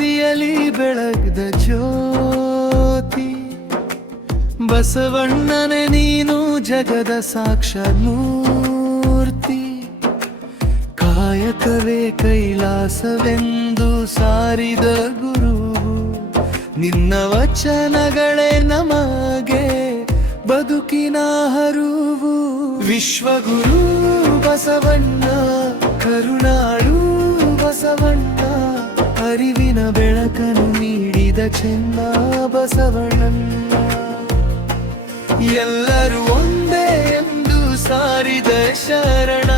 ಬದಿಯಲಿ ಬೆಳಗ್ದ ಜ್ಯೋತಿ ಬಸವಣ್ಣನೇ ನೀನು ಜಗದ ಸಾಕ್ಷಾತ್ ಮೂರ್ತಿ. ಕಾಯಕವೇ ಕೈಲಾಸವೆಂದು ಸಾರಿದ ಗುರು, ನಿನ್ನ ವಚನಗಳೇ ನಮಗೆ ಬದುಕಿನ ಹರುವು. ವಿಶ್ವಗುರು ಬಸವಣ್ಣ, ಕರುಣಾಳು ಬಸವಣ್ಣ, ಅರಿವಿನ ಬೆಳಕನ್ನು ನೀಡಿದ ಚೆನ್ನ ಬಸವಣ್ಣನ. ಎಲ್ಲರೂ ಒಂದೇ ಎಂದು ಸಾರಿದ ಶರಣ,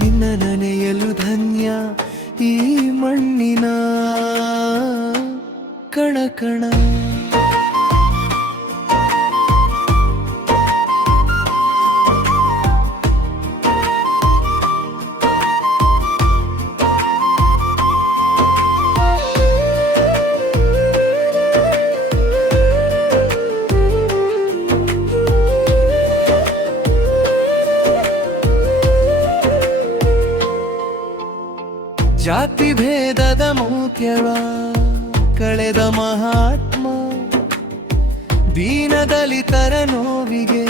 ನಿನ್ನ ನೆನೆಯಲು ಧನ್ಯ ಈ ಮಣ್ಣಿನ ಕಣ ಕಣ. ಜಾತಿ ಭೇದದ ಮೂತ್ಯವ ಕಳೆದ ಮಹಾತ್ಮ, ದೀನ ದಲಿತರ ನೋವಿಗೆ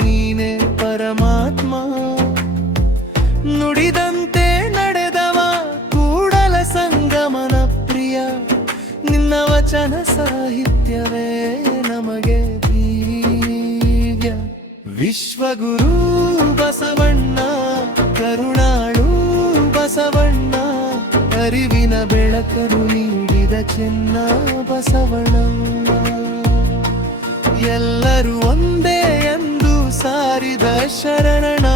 ನೀನೇ ಪರಮಾತ್ಮ. ನುಡಿದಂತೆ ನಡೆದವ ಕೂಡಲ ಸಂಗಮನ ಪ್ರಿಯ, ನಿನ್ನ ವಚನ ಸಾಹಿತ್ಯವೇ ನಮಗೆ ದಿವ್ಯ. ವಿಶ್ವಗುರು ಬಸವಣ್ಣ, ಕರುಣಾಳು ಬಸವಣ್ಣ, ಅರಿವಿನ ಬೆಳಕನ್ನು ನೀಡಿದ ಚೆನ್ನ ಬಸವಣ್ಣ. ಎಲ್ಲರೂ ಒಂದೇ ಎಂದು ಸಾರಿದ ಶರಣನ,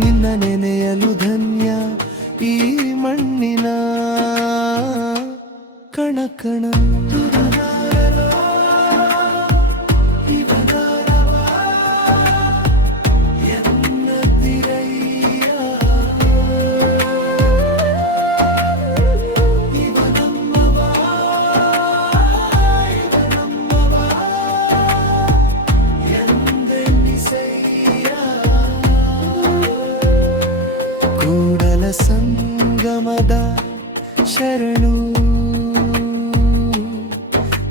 ನಿನ್ನ ನೆನೆಯಲು ಧನ್ಯ ಈ ಮಣ್ಣಿನ ಕಣ ಕಣ. ಕೂಡಲ ಸಂಗಮದ ಶರಣು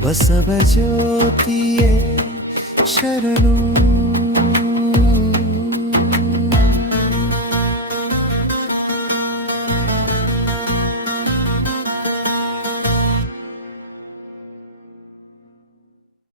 ಬಸವ ಜ್ಯೋತಿಯೇ ಶರಣು.